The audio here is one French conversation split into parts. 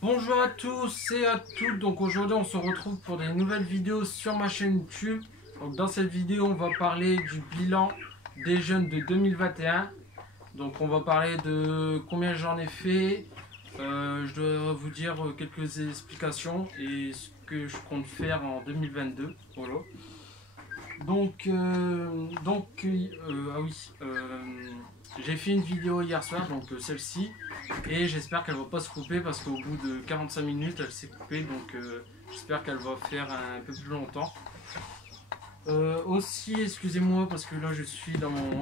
Bonjour à tous et à toutes, donc aujourd'hui on se retrouve pour des nouvelles vidéos sur ma chaîne YouTube. Donc dans cette vidéo on va parler du bilan des jeunes de 2021. Donc on va parler de combien j'en ai fait, je dois vous dire quelques explications et ce que je compte faire en 2022. Voilà. Ah oui, j'ai fait une vidéo hier soir, donc celle-ci, et j'espère qu'elle va pas se couper parce qu'au bout de 45 minutes elle s'est coupée, donc j'espère qu'elle va faire un peu plus longtemps. Aussi, excusez-moi parce que là je suis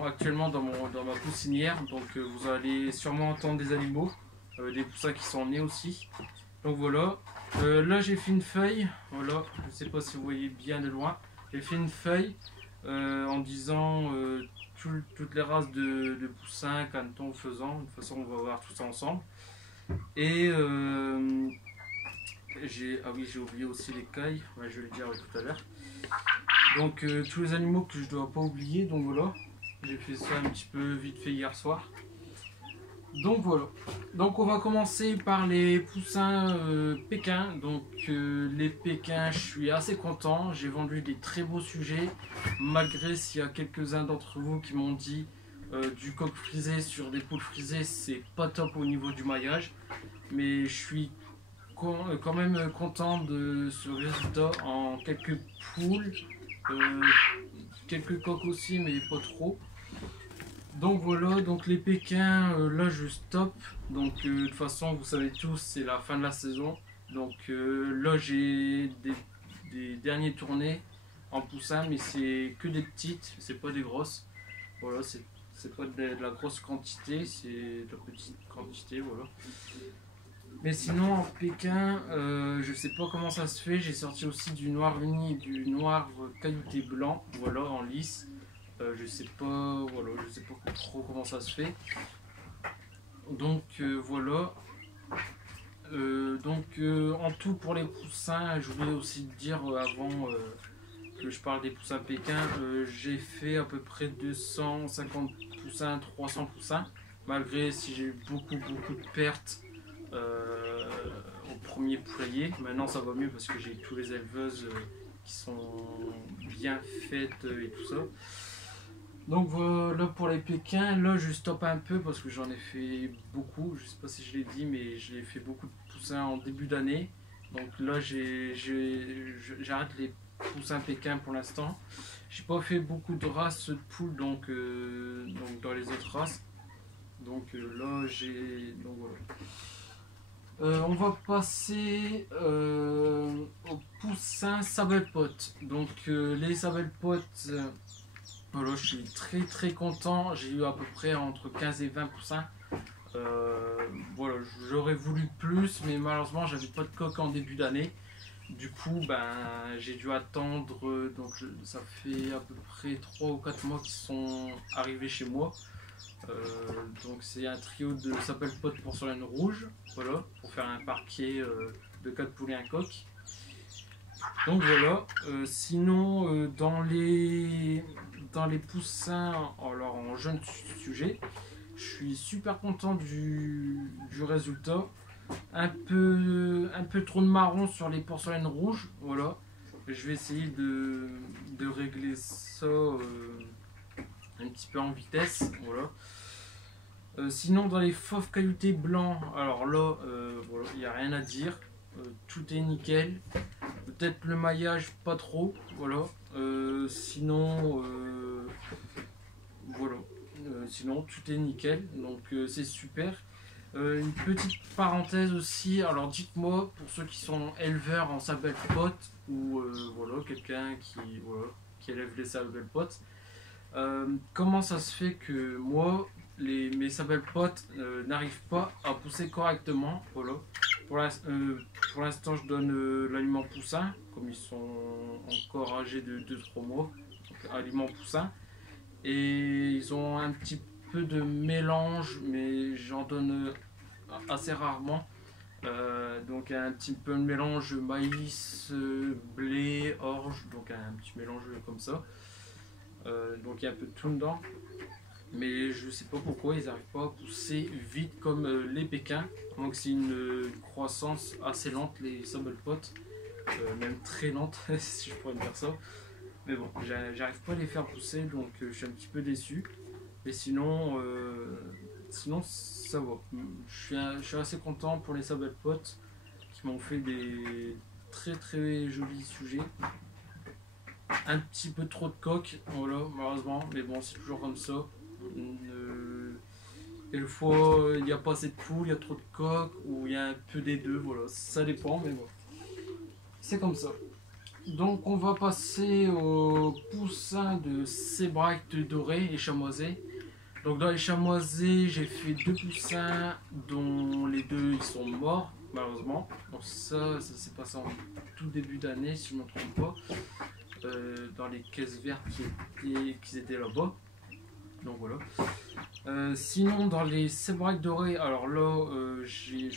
actuellement dans ma poussinière, donc vous allez sûrement entendre des animaux, des poussins qui sont nés aussi. Donc voilà. Là j'ai fait une feuille, voilà, je sais pas si vous voyez bien de loin. J'ai fait une feuille en disant toutes les races de poussins, canetons, faisans. De toute façon, on va voir tout ça ensemble. Et ah oui, j'ai oublié aussi les cailles, ouais, je vais le dire tout à l'heure. Donc tous les animaux que je dois pas oublier, donc voilà. J'ai fait ça un petit peu vite fait hier soir. Donc voilà. Donc on va commencer par les poussins Pékin. Donc les Pékins, je suis assez content. J'ai vendu des très beaux sujets. Malgré s'il y a quelques-uns d'entre vous qui m'ont dit du coq frisé sur des poules frisées, c'est pas top au niveau du maillage. Mais je suis quand même content de ce résultat en quelques poules. euh, Quelques coqs aussi, mais pas trop. Donc voilà, donc les Pékins, là je stoppe. Donc de toute façon, vous savez tous, c'est la fin de la saison. Donc là j'ai des derniers tournées en poussin, mais c'est que des petites, c'est pas des grosses. Voilà, c'est pas de la grosse quantité, c'est de la petite quantité, voilà. Mais sinon en Pékin, je sais pas comment ça se fait. J'ai sorti aussi du noir uni et du noir caillouté blanc, voilà, en lice. Je sais pas, voilà, je sais pas trop comment ça se fait. Donc voilà. En tout pour les poussins, je voulais aussi dire avant que je parle des poussins Pékin, j'ai fait à peu près 250 poussins, 300 poussins, malgré si j'ai eu beaucoup de pertes euh, au premier poulailler. Maintenant ça va mieux parce que j'ai tous les éleveuses qui sont bien faites et tout ça. Donc voilà pour les Pékins, là je stoppe un peu parce que j'en ai fait beaucoup, je sais pas si je l'ai dit mais j'ai fait beaucoup de poussins en début d'année. Donc là j'arrête les poussins Pékins pour l'instant. J'ai pas fait beaucoup de races de poules donc dans les autres races. Donc là j'ai. Donc voilà. On va passer aux poussins Sabelpote. Donc les Sabelpote. Voilà, je suis très content. J'ai eu à peu près entre 15 et 20 poussins. Voilà, j'aurais voulu plus, mais malheureusement, j'avais pas de coq en début d'année. Du coup, j'ai dû attendre. Ça fait à peu près 3 ou 4 mois qu'ils sont arrivés chez moi. Donc, c'est un trio de s'appelle pote porcelaine rouge. Voilà, pour faire un parquet de 4 poules et un coq. Donc voilà, sinon dans les poussins, alors en jeune sujet, je suis super content du résultat. Un peu trop de marron sur les porcelaines rouges, voilà. Je vais essayer de régler ça un petit peu en vitesse, voilà. Sinon dans les fauves cailloutés blancs, alors là, voilà, il n'y a rien à dire. Tout est nickel. Peut-être le maillage pas trop, voilà. Sinon, voilà. Sinon tout est nickel, donc c'est super. Une petite parenthèse aussi, alors dites-moi pour ceux qui sont éleveurs en sabelle pote ou voilà quelqu'un qui élève les sabelle potes, comment ça se fait que moi mes sabelle potes n'arrivent pas à pousser correctement, voilà. Pour l'instant, je donne l'aliment poussin, comme ils sont encore âgés de 2-3 mois, donc aliment poussin. Et ils ont un petit peu de mélange, mais j'en donne assez rarement. Donc un petit peu de mélange maïs, blé, orge, donc un petit mélange comme ça. Donc il y a un peu de tout dedans. mais je sais pas pourquoi ils n'arrivent pas à pousser vite comme les Pékins. Donc c'est une croissance assez lente les Sabblepots, même très lente si je pourrais dire ça. Mais bon, j'arrive pas à les faire pousser, donc je suis un petit peu déçu. Et sinon ça va. Je suis assez content pour les Sabblepots qui m'ont fait des très très jolis sujets. Un petit peu trop de coques, voilà, malheureusement, mais bon, c'est toujours comme ça. Quelquefois, il n'y a pas assez de poules, il y a trop de coques, ou il y a un peu des deux, voilà, ça dépend, mais bon, c'est comme ça. Donc, on va passer au poussin de Sébright doré et chamoisé. Donc, dans les chamoisés, j'ai fait deux poussins dont les deux ils sont morts, malheureusement. Donc, ça s'est passé en tout début d'année, si je ne me trompe pas. Dans les caisses vertes qui étaient là-bas. Donc voilà. Sinon, dans les Sébrac dorés, alors là, je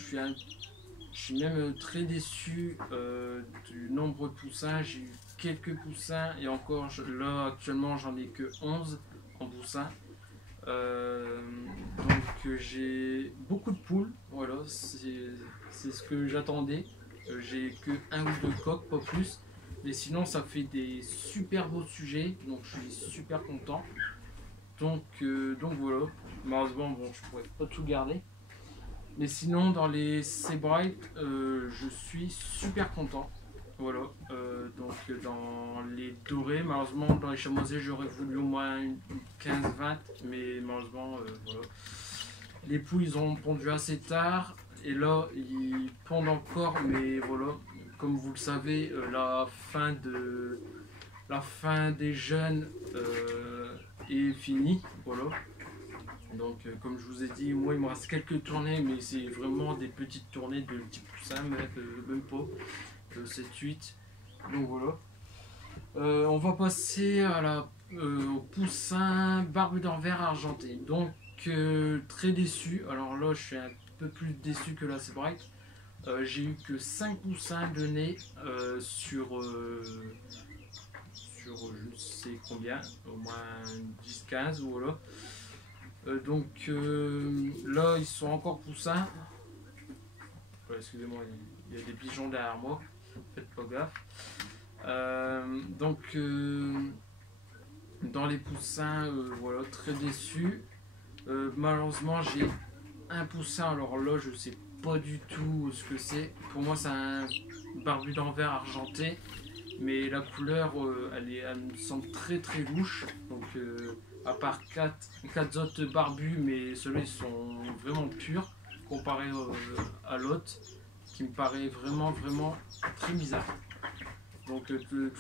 suis même très déçu du nombre de poussins. J'ai eu quelques poussins et encore là, actuellement, j'en ai que 11 en poussins. Donc j'ai beaucoup de poules, voilà, c'est ce que j'attendais. J'ai que un ou deux coques, pas plus. Mais sinon, ça fait des super beaux sujets, donc je suis super content. Donc voilà. Malheureusement, bon, je pourrais pas tout garder. Mais sinon, dans les Sebright, je suis super content. Voilà. Donc dans les dorés, malheureusement, dans les chamoisés, j'aurais voulu au moins une 15-20, mais malheureusement, voilà. Les poules, ils ont pondu assez tard. Et là, ils pondent encore, mais voilà, comme vous le savez, la fin des jeunes est finie. Voilà. Donc, comme je vous ai dit, moi il me reste quelques tournées, mais c'est vraiment des petites tournées de 10 poussins, même pas, 7-8. Donc voilà. On va passer au poussin barbu d'envers argenté. Donc, très déçu. Alors là, je suis un peu plus déçu que la Sebright. J'ai eu que 5 poussins donnés sur je ne sais combien, au moins 10-15, voilà. Là, ils sont encore poussins. Excusez-moi, il y a des pigeons derrière moi, faites pas gaffe. Dans les poussins, voilà, très déçu. Malheureusement, j'ai un poussin, alors là, je sais pas du tout ce que c'est. Pour moi, c'est un barbu d'envers argenté, mais la couleur, elle me semble très très louche. Donc, à part 4 autres barbus, mais ceux-là, ils sont vraiment purs comparé à l'autre, qui me paraît vraiment vraiment très bizarre. Donc, de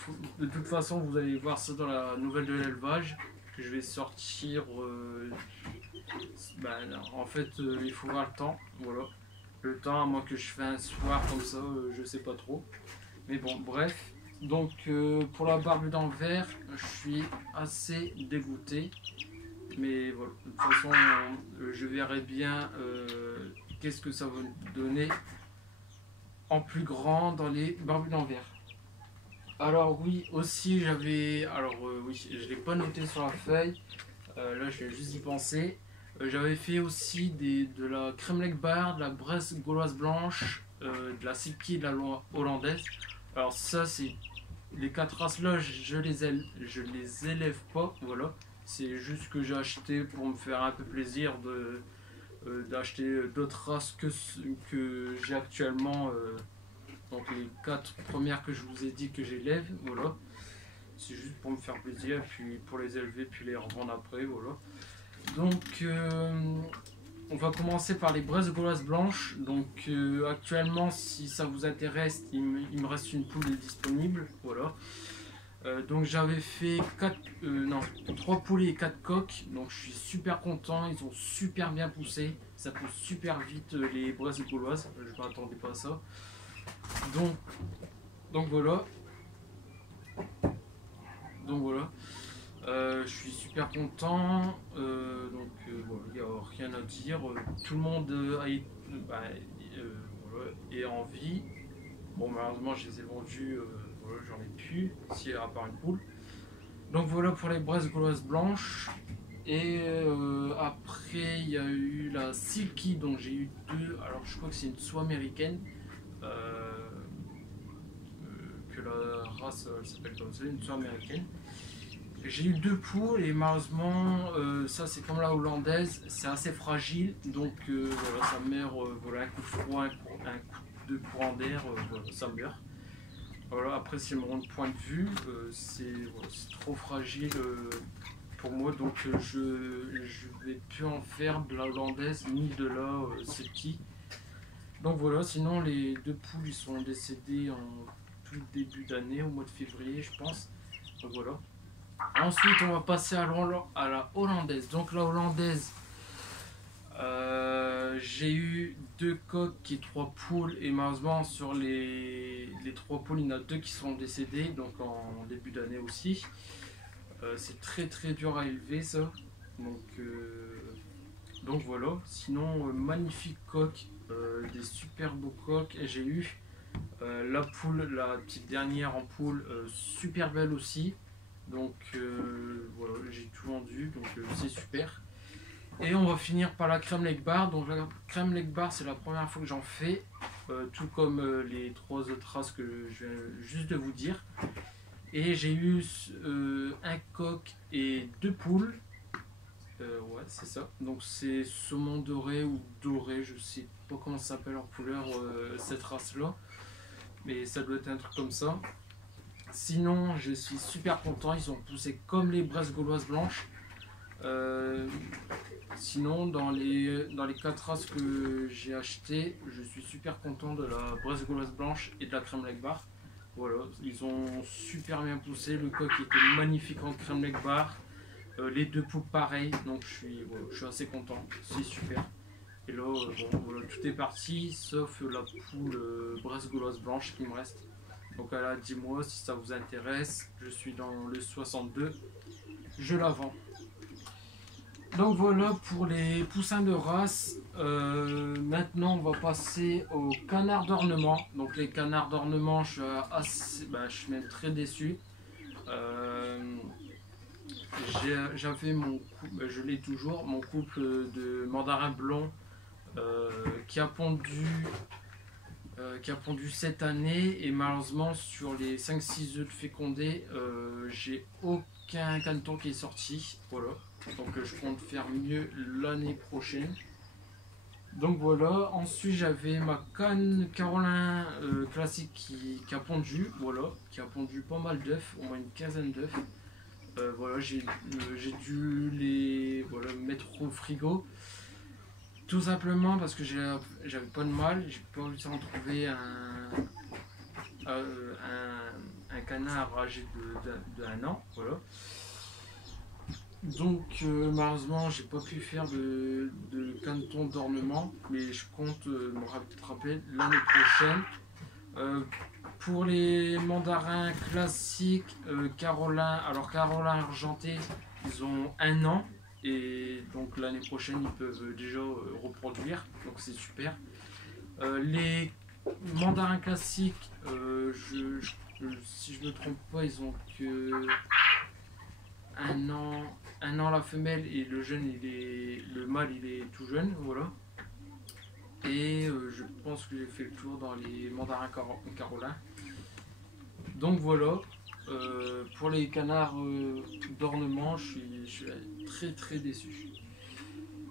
toute façon, vous allez voir ça dans la nouvelle de l'élevage que je vais sortir. En fait, il faut voir le temps. Voilà. Le temps, à moins que je fasse un soir comme ça, je sais pas trop. Mais bon, bref. Donc, pour la barbe d'envers, je suis assez dégoûté. Mais voilà, de toute façon, je verrai bien qu'est-ce que ça va donner en plus grand dans les barbus d'envers. Alors oui, aussi j'avais... Alors oui, je ne l'ai pas noté sur la feuille. Là, je viens juste d'y penser. J'avais fait aussi de la crème bar, de la Bresse gauloise blanche, de la silky et de la hollandaise. Alors ça, c'est... Les 4 races là, je les élève pas, voilà. C'est juste que j'ai acheté pour me faire un peu plaisir d'acheter d'autres races que j'ai actuellement. Donc les 4 premières que je vous ai dit que j'élève, voilà. C'est juste pour me faire plaisir, puis pour les élever, puis les revendre après, voilà. Donc on va commencer par les Bresse gauloises blanches. Donc actuellement, si ça vous intéresse, il me reste une poule disponible, voilà. Donc j'avais fait 3 poulets et 4 coques, donc je suis super content, ils ont super bien poussé, ça pousse super vite les Bresse gauloises, je ne m'attendais pas à ça. Donc voilà. Je suis super content. Voilà, il n'y a rien à dire. Tout le monde voilà, est en vie. Bon, malheureusement, je les ai vendus. Voilà, j'en ai plus, si à part une poule. Donc voilà pour les Bresse gauloises blanches. Et après, il y a eu la Silky, donc j'ai eu deux. Alors, je crois que c'est une soie américaine. Que la race elle s'appelle comme ça, une soie américaine. J'ai eu deux poules et malheureusement, ça c'est comme la hollandaise, c'est assez fragile. Donc, voilà, sa mère, voilà, un coup de froid, un coup de courant d'air, voilà, ça meurt. Voilà, après, c'est mon point de vue, voilà, c'est trop fragile. Pour moi, donc je vais plus en faire de la hollandaise ni de la Silky. Donc voilà, sinon les deux poules ils sont décédés en tout début d'année, au mois de février je pense. Donc voilà. Ensuite on va passer à la hollandaise. Donc la hollandaise, j'ai eu deux coqs et trois poules et malheureusement sur les trois poules il y en a deux qui sont décédés donc en début d'année aussi. C'est très très dur à élever ça. Donc voilà. Sinon, magnifique coq, des super beaux coqs. Et j'ai eu la poule, la petite dernière en poule, super belle aussi. Donc voilà, j'ai tout vendu, donc c'est super. Et on va finir par la crème Lake Bar. Donc la crème Lake Bar, c'est la première fois que j'en fais, tout comme les trois autres races que je viens juste de vous dire. Et j'ai eu un coq et deux poules. Ouais, c'est ça. Donc c'est saumon doré ou doré, je sais pas comment ça s'appelle en couleur cette race-là. Mais ça doit être un truc comme ça. Sinon, je suis super content. Ils ont poussé comme les Bresse gauloises blanches. Sinon, dans les quatre races que j'ai achetées, je suis super content de la Bresse gauloise blanche et de la crème Lake Bar. Voilà, ils ont super bien poussé. Le coq était magnifique en crème Lake Bar. Les deux poules pareil, donc je suis assez content, c'est super. Et là, bon, voilà, tout est parti, sauf la poule Bresse gauloise blanche qui me reste. Donc elle a 10 mois, si ça vous intéresse, je suis dans le 62, je la vends. Donc voilà pour les poussins de race. Maintenant on va passer aux canards d'ornement. Donc les canards d'ornement, je suis même très déçu. J'avais je l'ai toujours, mon couple de mandarins blonds qui a pondu cette année et malheureusement sur les 5-6 œufs de fécondés, j'ai aucun caneton qui est sorti. Voilà, donc je compte faire mieux l'année prochaine. Donc voilà, ensuite j'avais ma canne Carolin classique qui a pondu, voilà, qui a pondu pas mal d'œufs, au moins une quinzaine d'œufs. Voilà, j'ai dû les mettre au frigo. Tout simplement parce que j'avais pas de mal, j'ai pas réussi à en trouver un canard âgé de 1 an. Voilà. Donc malheureusement j'ai pas pu faire de caneton d'ornement, mais je compte me rattraper l'année prochaine. Pour les mandarins classiques, Carolin argenté, ils ont 1 an et donc l'année prochaine ils peuvent déjà reproduire, donc c'est super. Les mandarins classiques, si je ne me trompe pas, ils ont que 1 an la femelle et le mâle il est tout jeune, voilà. Et je pense que j'ai fait le tour dans les mandarins Carolin. Donc voilà, pour les canards d'ornement, je suis très très déçu.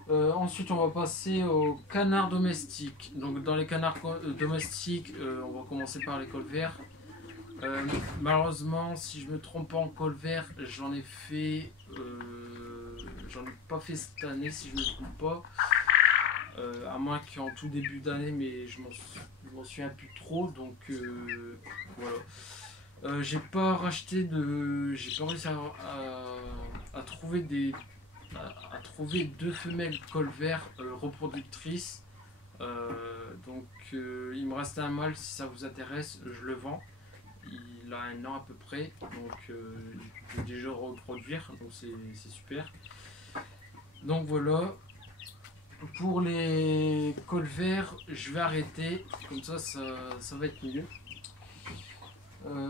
Ensuite, on va passer aux canards domestiques. Donc dans les canards domestiques, on va commencer par les colverts. Malheureusement, si je me trompe pas en colvert, j'en ai pas fait cette année si je me trompe pas. À moins qu'en tout début d'année, mais je m'en souviens plus trop, donc voilà. J'ai pas réussi à trouver trouver 2 femelles colvert reproductrices. Donc il me reste un mâle, si ça vous intéresse, je le vends. Il a 1 an à peu près, donc il peut déjà reproduire, donc c'est super. Donc voilà. Pour les colverts, je vais arrêter, comme ça va être mieux.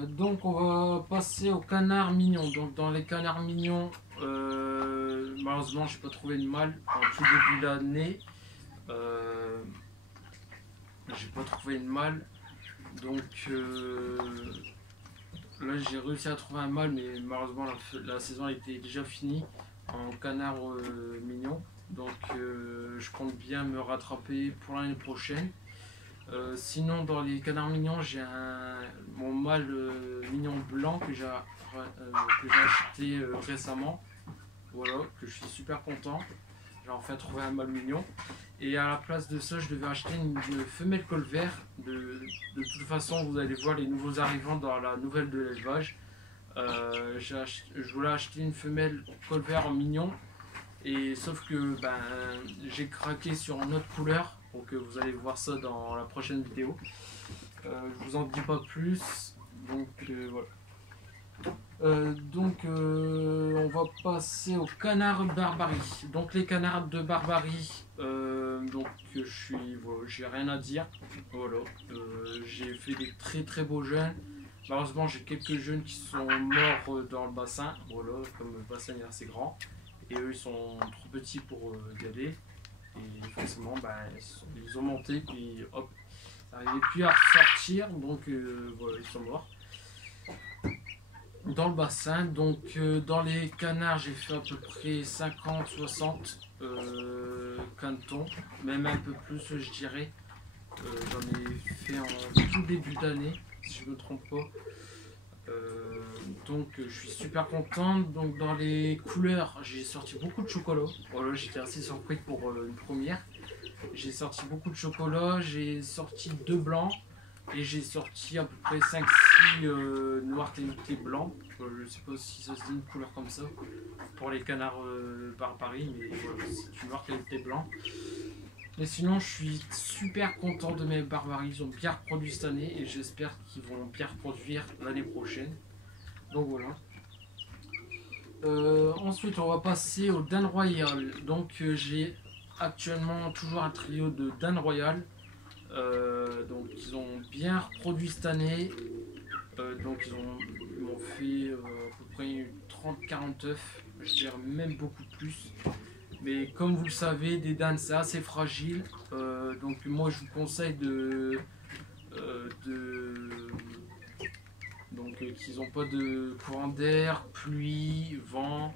Donc on va passer aux canards mignons. Donc dans les canards mignons, malheureusement malheureusement j'ai pas trouvé de mâle en tout début d'année. J'ai pas trouvé de mâle, donc là j'ai réussi à trouver un mâle, mais malheureusement la saison était déjà finie en canard mignon. Donc je compte bien me rattraper pour l'année prochaine. Sinon dans les canards mignons j'ai mon mâle mignon blanc que j'ai acheté récemment. Voilà, que je suis super content. J'ai enfin trouvé un mâle mignon. Et à la place de ça, je devais acheter une femelle colvert. De toute façon, vous allez voir les nouveaux arrivants dans la nouvelle de l'élevage. Je voulais acheter une femelle colvert mignon. Et sauf que j'ai craqué sur une autre couleur. Donc vous allez voir ça dans la prochaine vidéo. Je vous en dis pas plus. Donc voilà. On va passer aux canards barbarie. Donc les canards de barbarie, j'ai rien à dire. Voilà, j'ai fait des très très beaux jeunes. Malheureusement j'ai quelques jeunes qui sont morts dans le bassin. Voilà, comme le bassin est assez grand et eux ils sont trop petits pour y aller. Et forcément ils ont monté puis hop, ils n'arrivaient plus à ressortir, donc voilà, ils sont morts dans le bassin. Donc dans les canards j'ai fait à peu près 50-60 cantons, même un peu plus je dirais. J'en ai fait en tout début d'année si je me trompe pas. Donc je suis super content. Donc dans les couleurs j'ai sorti beaucoup de chocolat. Voilà, j'étais assez surpris pour une première. J'ai sorti beaucoup de chocolat, j'ai sorti 2 blancs. Et j'ai sorti à peu près 5-6 noirs qualité blancs. Je sais pas si ça se dit une couleur comme ça pour les canards barbarie, mais voilà, c'est une noire qualité blanc. Et sinon, je suis super content de mes barbaries. Ils ont bien reproduit cette année et j'espère qu'ils vont bien reproduire l'année prochaine. Donc voilà. Ensuite, on va passer au Dan Royal. Donc j'ai actuellement toujours un trio de Dan Royal. Donc ils ont bien reproduit cette année. Donc ils m'ont fait à peu près 30-40 œufs, je dirais même beaucoup plus. Mais comme vous le savez, des dames c'est assez fragile. Donc moi je vous conseille qu'ils n'ont pas de courant d'air, pluie, vent,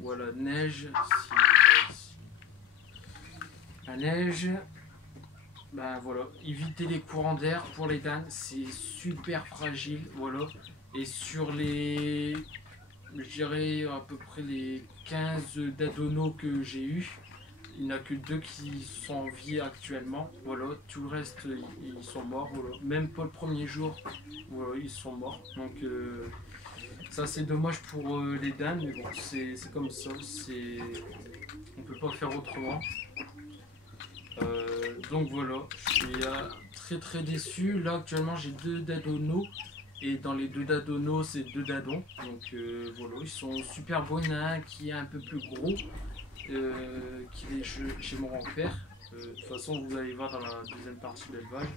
voilà, neige. La neige. Voilà, évitez les courants d'air pour les dames, c'est super fragile, voilà. Et sur les, je dirais à peu près les 15 dadonos que j'ai eu, il n'y en a que 2 qui sont en vie actuellement, voilà. Tout le reste ils sont morts, voilà. Même pas le premier jour, voilà, ils sont morts. Donc ça c'est dommage pour les dames, mais bon c'est comme ça, on peut pas faire autrement. Donc voilà, je suis très très déçu. Là actuellement j'ai 2 dadonos et dans les 2 dadonos c'est 2 dadons. Donc voilà, ils sont super beaux. Il y en a un qui est un peu plus gros, qui est chez mon grand-père. De toute façon vous allez voir dans la deuxième partie de l'élevage.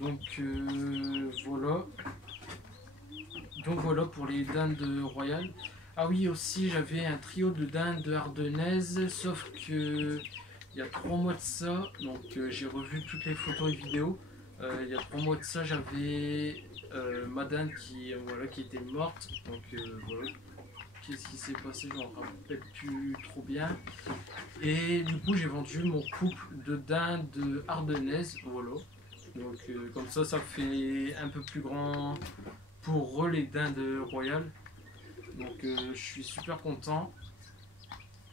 Donc voilà. Donc voilà pour les dindes royales. Ah oui, aussi j'avais un trio de dindes ardennaises, sauf que il y a 3 mois de ça, donc j'ai revu toutes les photos et vidéos. Il y a 3 mois de ça, j'avais ma dinde qui était morte. Donc voilà, qu'est-ce qui s'est passé, je m'en rappelle plus trop bien. Et du coup j'ai vendu mon couple de dindes ardennaises, voilà. Donc comme ça fait un peu plus grand pour eux les dindes royales. Donc je suis super content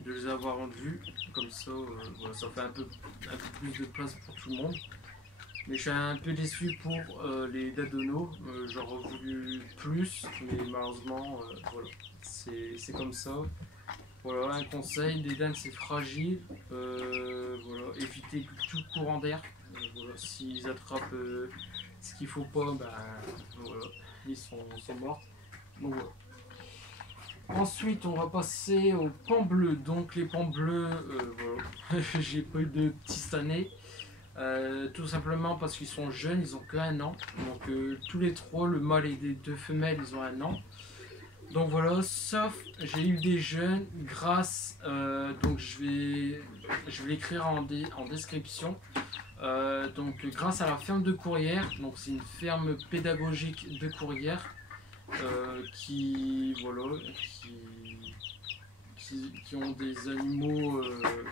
de les avoir vendus, comme ça voilà, ça fait un peu plus de place pour tout le monde. Mais je suis un peu déçu pour les dadonos, j'aurais voulu plus, mais malheureusement voilà, c'est comme ça. Voilà, un conseil, les dames c'est fragile, voilà, évitez tout courant d'air, voilà, s'ils attrapent ce qu'il faut pas, voilà, ils sont morts. Donc voilà. Ensuite, on va passer aux pans bleus. Donc, les pans bleus, voilà. J'ai pas eu de petits cette année. Tout simplement parce qu'ils sont jeunes, ils ont que 1 an. Donc, tous les 3, le mâle et les 2 femelles, ils ont 1 an. Donc voilà, sauf j'ai eu des jeunes grâce, donc je vais l'écrire en description. Donc grâce à la ferme de Courrières, donc c'est une ferme pédagogique de Courrières qui voilà qui ont des animaux,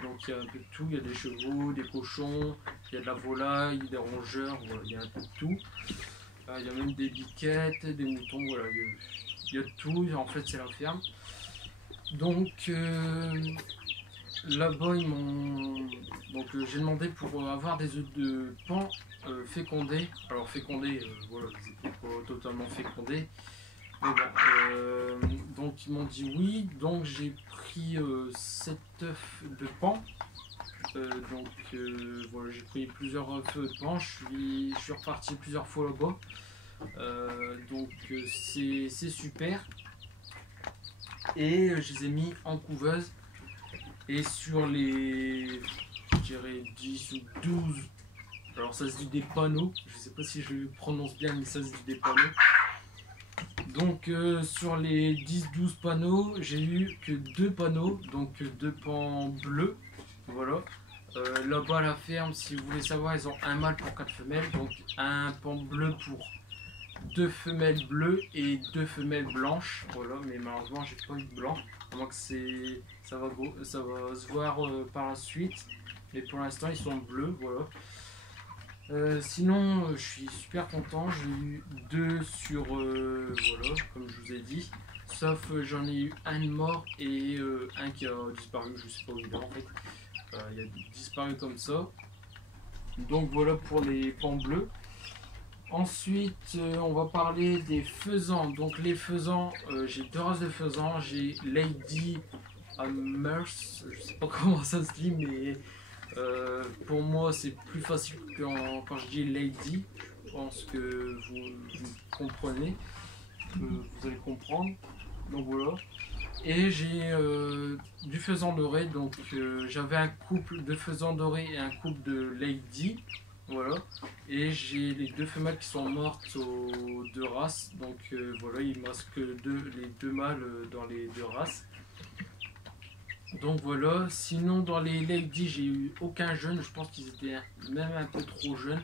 donc il y a un peu de tout, il y a des chevaux, des cochons, il y a de la volaille, des rongeurs, voilà, il y a un peu de tout. Il y a même des biquettes, des moutons, voilà, il y a de tout, en fait c'est la ferme. Donc là-bas ils m'ont. Donc j'ai demandé pour avoir des œufs de paon fécondés. Alors fécondés, voilà, ils n'étaient pas totalement fécondés. Mais bon, donc ils m'ont dit oui, donc j'ai pris 7 œufs de paon. Donc voilà, j'ai pris plusieurs œufs de paon, je suis reparti plusieurs fois là-bas. Donc c'est super. Et je les ai mis en couveuse. Et sur les, je dirais 10 ou 12, alors ça se dit des panneaux, je sais pas si je prononce bien, mais ça se dit des panneaux. Donc sur les 10-12 panneaux, j'ai eu que 2 panneaux, donc 2 pans bleus. Voilà. Là-bas à la ferme, si vous voulez savoir, ils ont un mâle pour 4 femelles, donc un pan bleu pour 2 femelles bleues et 2 femelles blanches. Voilà, mais malheureusement j'ai pas eu de blanc. À moins que ça va se voir par la suite. Mais pour l'instant ils sont bleus, voilà. Sinon je suis super content. J'ai eu 2 sur voilà, comme je vous ai dit. Sauf j'en ai eu un de mort et un qui a disparu, je sais pas où il est en fait. Il a disparu comme ça. Donc voilà pour les pans bleus. Ensuite, on va parler des faisans. Donc les faisans, j'ai 2 races de faisans. J'ai Lady Amers, je sais pas comment ça se dit, mais pour moi c'est plus facile quand je dis Lady. Je pense que vous comprenez, vous allez comprendre. Donc voilà. Et j'ai du faisan doré. Donc j'avais un couple de faisans dorés et un couple de Lady. Voilà, et j'ai les 2 femelles qui sont mortes aux 2 races, donc voilà, il me reste que les 2 mâles dans les 2 races. Donc voilà, sinon dans les ladies, j'ai eu aucun jeune, je pense qu'ils étaient même un peu trop jeunes.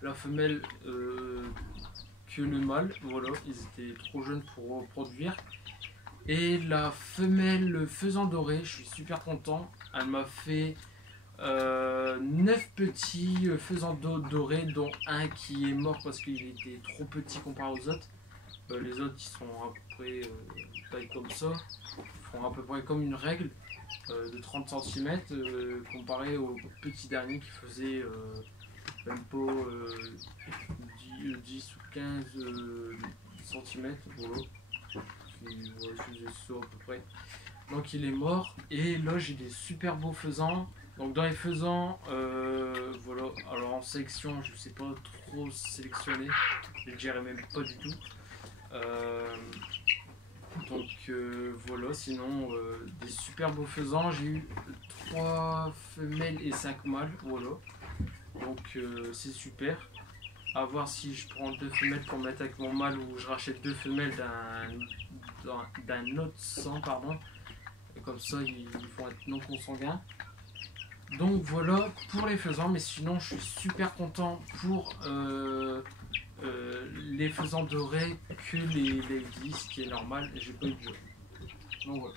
La femelle que le mâle, voilà, ils étaient trop jeunes pour reproduire. Et la femelle faisan doré, je suis super content, elle m'a fait 9 petits faisans dorés, dont un qui est mort parce qu'il était trop petit comparé aux autres. Les autres qui sont à peu près taille comme ça, font à peu près comme une règle de 30 cm comparé au petit dernier qui faisait même pas 10 ou 15 cm. Voilà. Voilà, faisait ça à peu près. Donc il est mort. Et là j'ai des super beaux faisans. Donc dans les faisans, voilà, alors en sélection, je ne sais pas trop sélectionner, je ne dirais même pas du tout. Donc voilà, sinon des super beaux faisans, j'ai eu 3 femelles et 5 mâles, voilà. Donc c'est super. À voir si je prends 2 femelles pour mettre avec mon mâle ou je rachète 2 femelles d'un autre sang, pardon. Comme ça ils vont être non consanguins. Donc voilà pour les faisans, mais sinon je suis super content pour les faisans dorés que les ladies, ce qui est normal, et j'ai pas eu de jeu. Donc voilà.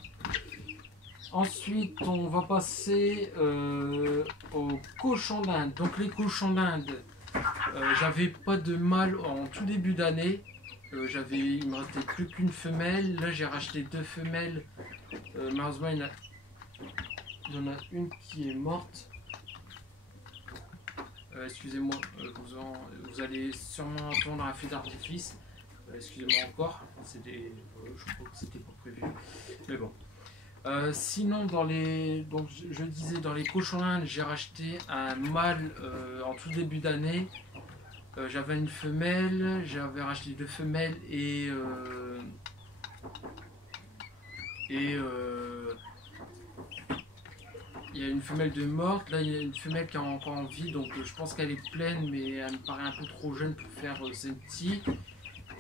Ensuite on va passer aux cochons d'Inde. Donc les cochons d'Inde, j'avais pas de mâle en tout début d'année. Il me restait plus qu'une femelle. Là j'ai racheté 2 femelles. Malheureusement il y en a une qui est morte. Excusez-moi, vous allez sûrement entendre un feu d'artifice. Excusez-moi encore, je crois que c'était pas prévu. Mais bon. Sinon, donc je disais, dans les cochons d'Inde, j'ai racheté un mâle en tout début d'année. J'avais une femelle, j'avais racheté 2 femelles et il y a une femelle de morte, là il y a une femelle qui est encore en vie, donc je pense qu'elle est pleine, mais elle me paraît un peu trop jeune pour faire ses petits.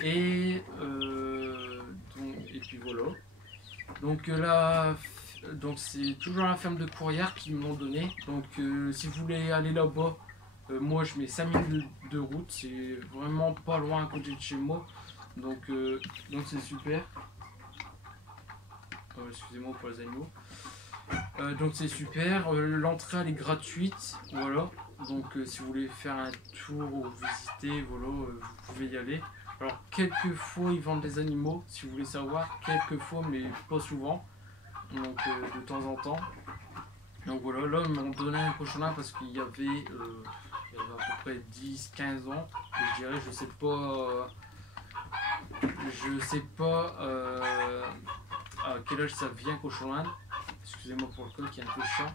Et donc et puis voilà. Donc là, donc c'est toujours la ferme de Courrières qui me l'ont donné. Donc si vous voulez aller là-bas, moi je mets 5 minutes de route, c'est vraiment pas loin à côté de chez moi. Donc c'est super. Excusez-moi pour les animaux. Donc c'est super, l'entrée elle est gratuite, voilà. Donc si vous voulez faire un tour ou visiter, voilà, vous pouvez y aller. Alors quelquefois ils vendent des animaux, si vous voulez savoir, quelquefois mais pas souvent. Donc de temps en temps. Donc voilà, là ils m'ont donné un cochon-là parce qu'il y avait à peu près 10-15 ans. Et je dirais, je sais pas à quel âge ça vient cochon-là. Excusez-moi pour le coq qui est un peu chiant.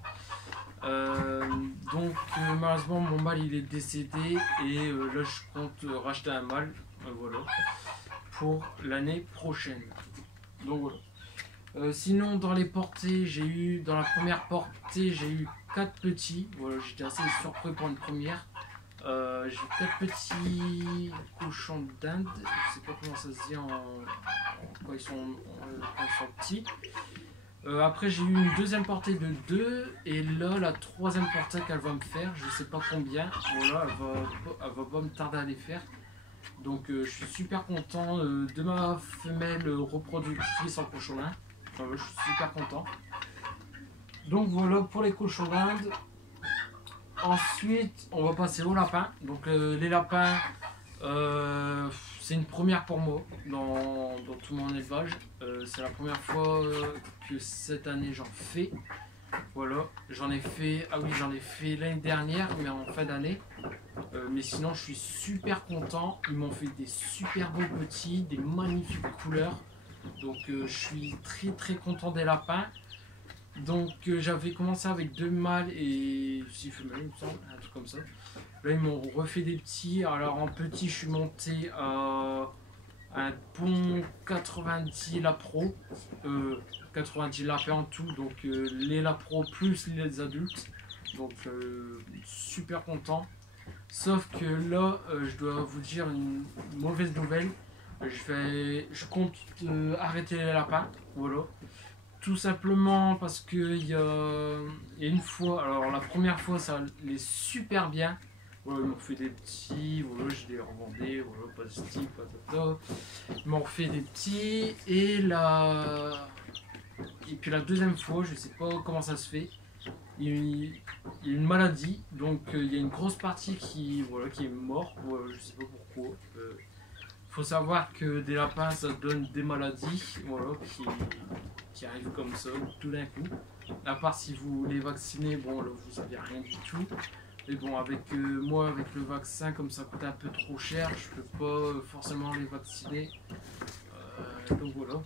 Donc malheureusement mon mâle il est décédé et là je compte racheter un mâle, voilà, pour l'année prochaine. Donc voilà. Sinon dans les portées, dans la première portée j'ai eu 4 petits, voilà, j'étais assez surpris pour une première. J'ai 4 petits cochons d'Inde, je sais pas comment ça se dit quand ils sont petits. Après j'ai eu une deuxième portée de 2 et là la troisième portée qu'elle va me faire, je sais pas combien, voilà, elle va pas me tarder à les faire. Donc je suis super content de ma femelle reproductrice en cochon d'Inde. Je suis super content. Donc voilà pour les cochons d'Inde. Ensuite on va passer aux lapins. Donc les lapins, c'est une première pour moi dans tout mon élevage. C'est la première fois que cette année j'en fais. Voilà, j'en ai fait l'année dernière, mais en fin d'année. Mais sinon, je suis super content. Ils m'ont fait des super beaux petits, des magnifiques couleurs. Donc, je suis très très content des lapins. Donc, j'avais commencé avec 2 mâles et 6 femelles, il me semble, un truc comme ça. Là, ils m'ont refait des petits. Alors, en petit, je suis monté à un bon 90 lapro, 90 lapins en tout, donc les lapros plus les adultes, donc super content. Sauf que là, je dois vous dire une mauvaise nouvelle. Je compte arrêter les lapins, voilà. Tout simplement parce que il y a une fois, alors la première fois ça allait super bien. Voilà, ils m'ont fait des petits, voilà, je les revendais, voilà, pas de stick, patata. Ils m'ont fait des petits et puis la deuxième fois, je sais pas comment ça se fait. Il y a une maladie, donc il y a une grosse partie qui est morte, voilà, je sais pas pourquoi. Faut savoir que des lapins ça donne des maladies, voilà, qui arrivent comme ça tout d'un coup. À part si vous les vaccinez, bon là vous savez rien du tout. Mais bon, avec moi, avec le vaccin, comme ça coûte un peu trop cher, je peux pas forcément les vacciner. Donc voilà.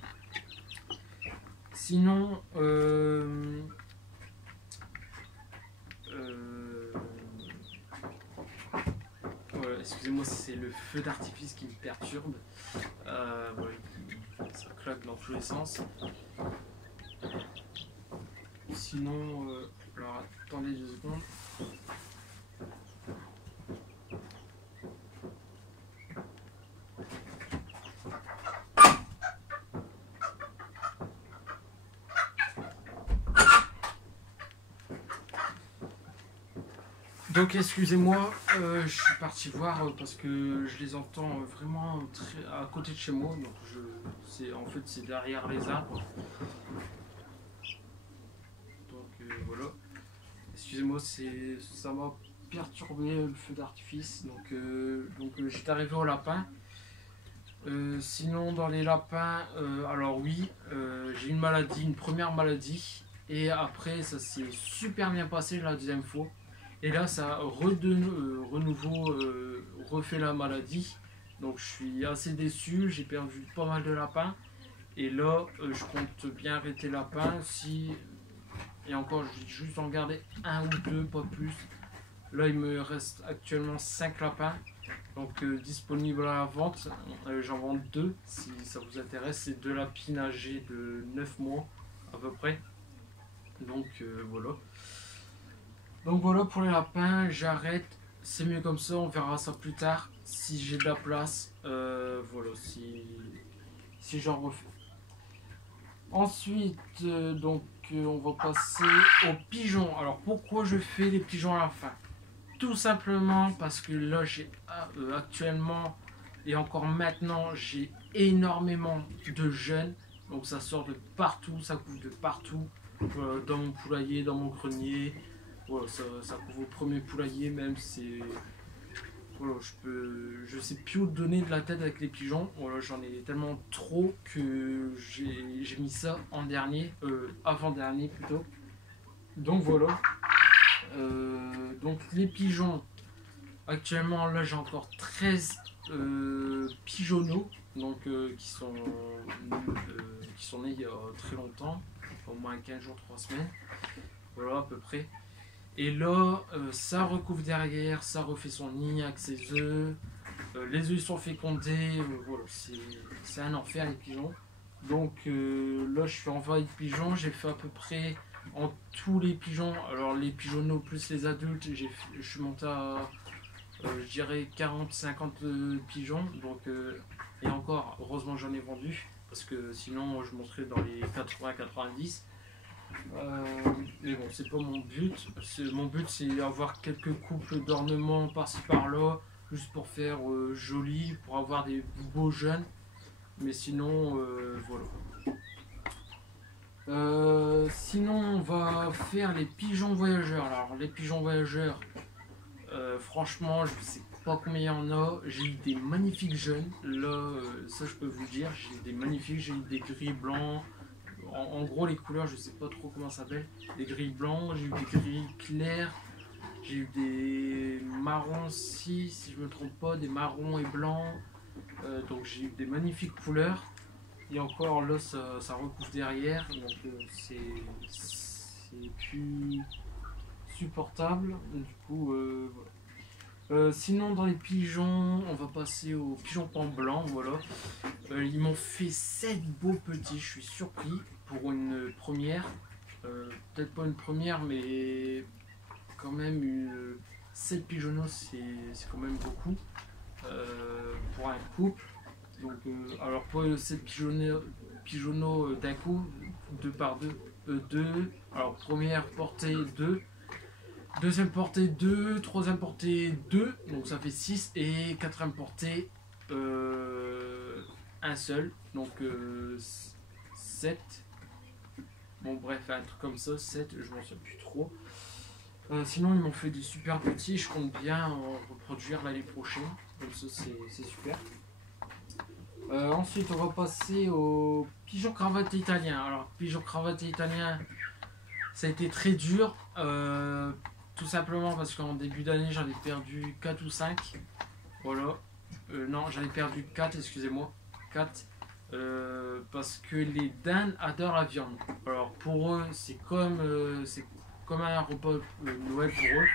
Sinon, voilà, excusez-moi si c'est le feu d'artifice qui me perturbe. Voilà, ça claque dans tous les sens. Sinon, alors attendez 2 secondes. Donc excusez-moi, je suis parti voir parce que je les entends vraiment à côté de chez moi, donc en fait c'est derrière les arbres. Donc voilà. Excusez-moi, ça m'a perturbé le feu d'artifice. Donc j'étais arrivé au lapin. Sinon dans les lapins, alors oui, j'ai une première maladie, et après ça s'est super bien passé la deuxième fois. Et là, ça a refait la maladie. Donc, je suis assez déçu. J'ai perdu pas mal de lapins. Et là, je compte bien arrêter lapin. Et encore, je vais juste en garder 1 ou 2, pas plus. Là, il me reste actuellement 5 lapins. Donc, disponibles à la vente. J'en vends 2 si ça vous intéresse. C'est 2 lapines âgées de 9 mois à peu près. Donc, voilà. Donc voilà pour les lapins, j'arrête, c'est mieux comme ça, on verra ça plus tard si j'ai de la place, voilà, si j'en refais. Ensuite, on va passer aux pigeons. Alors pourquoi je fais les pigeons à la fin? Tout simplement parce que là, j'ai actuellement et encore maintenant, j'ai énormément de jeunes. Donc ça sort de partout, ça couvre de partout. Dans mon poulailler, dans mon grenier. Voilà, ça couvre au premier poulailler même. C'est voilà, je sais plus où donner de la tête avec les pigeons. Voilà, j'en ai tellement trop que j'ai mis ça en dernier, avant-dernier plutôt. Donc voilà. Donc les pigeons, actuellement là j'ai encore 13 pigeonneaux donc, qui sont nés il y a très longtemps, au moins 15 jours, 3 semaines, voilà à peu près. Et là, ça recouvre derrière, ça refait son nid avec ses œufs, les œufs sont fécondés, voilà, c'est un enfer les pigeons. Donc là, je suis en veille de pigeons, j'ai fait à peu près en tous les pigeons, alors les pigeonneaux plus les adultes, je suis monté à, je dirais 40-50 pigeons, donc et encore, heureusement j'en ai vendu, parce que sinon je monterais dans les 80-90. Mais bon, c'est pas mon but. Mon but, c'est avoir quelques couples d'ornements par-ci par-là, juste pour faire joli, pour avoir des beaux jeunes. Mais sinon, voilà. Sinon, on va faire les pigeons voyageurs. Alors, les pigeons voyageurs, franchement, je sais pas combien il y en a. J'ai eu des magnifiques jeunes. Là, ça, je peux vous dire, j'ai eu des magnifiques. J'ai eu des gris blancs. En gros, les couleurs, je sais pas trop comment ça s'appelle. Des gris blancs, j'ai eu des gris clairs, j'ai eu des marrons si je me trompe pas, des marrons et blancs. Donc j'ai eu des magnifiques couleurs. Et encore là, ça recouvre derrière, donc c'est plus supportable. Du coup, voilà. Sinon, dans les pigeons, on va passer aux pigeons pans blancs. Voilà. Ils m'ont fait 7 beaux petits, je suis surpris pour une première. Peut-être pas une première, mais quand même 7 pigeonneaux, c'est quand même beaucoup pour un couple. Donc, alors pour 7 pigeonneaux d'un coup, 2 par 2, 2. Alors première portée 2. Deuxième portée 2, troisième portée 2, donc ça fait 6, et quatrième portée un seul, donc 7. Bon bref, un truc comme ça, 7, je m'en souviens plus trop. Sinon ils m'ont fait des super petits, je compte bien en reproduire l'année prochaine, comme ça c'est super. Ensuite on va passer au pigeon cravaté italien. Alors pigeon cravaté italien, ça a été très dur. Tout simplement parce qu'en début d'année j'en ai perdu 4 ou 5. Voilà. Non, j'en ai perdu 4, excusez-moi. 4. Parce que les dindes adorent la viande. Alors pour eux, c'est comme un repas Noël pour eux.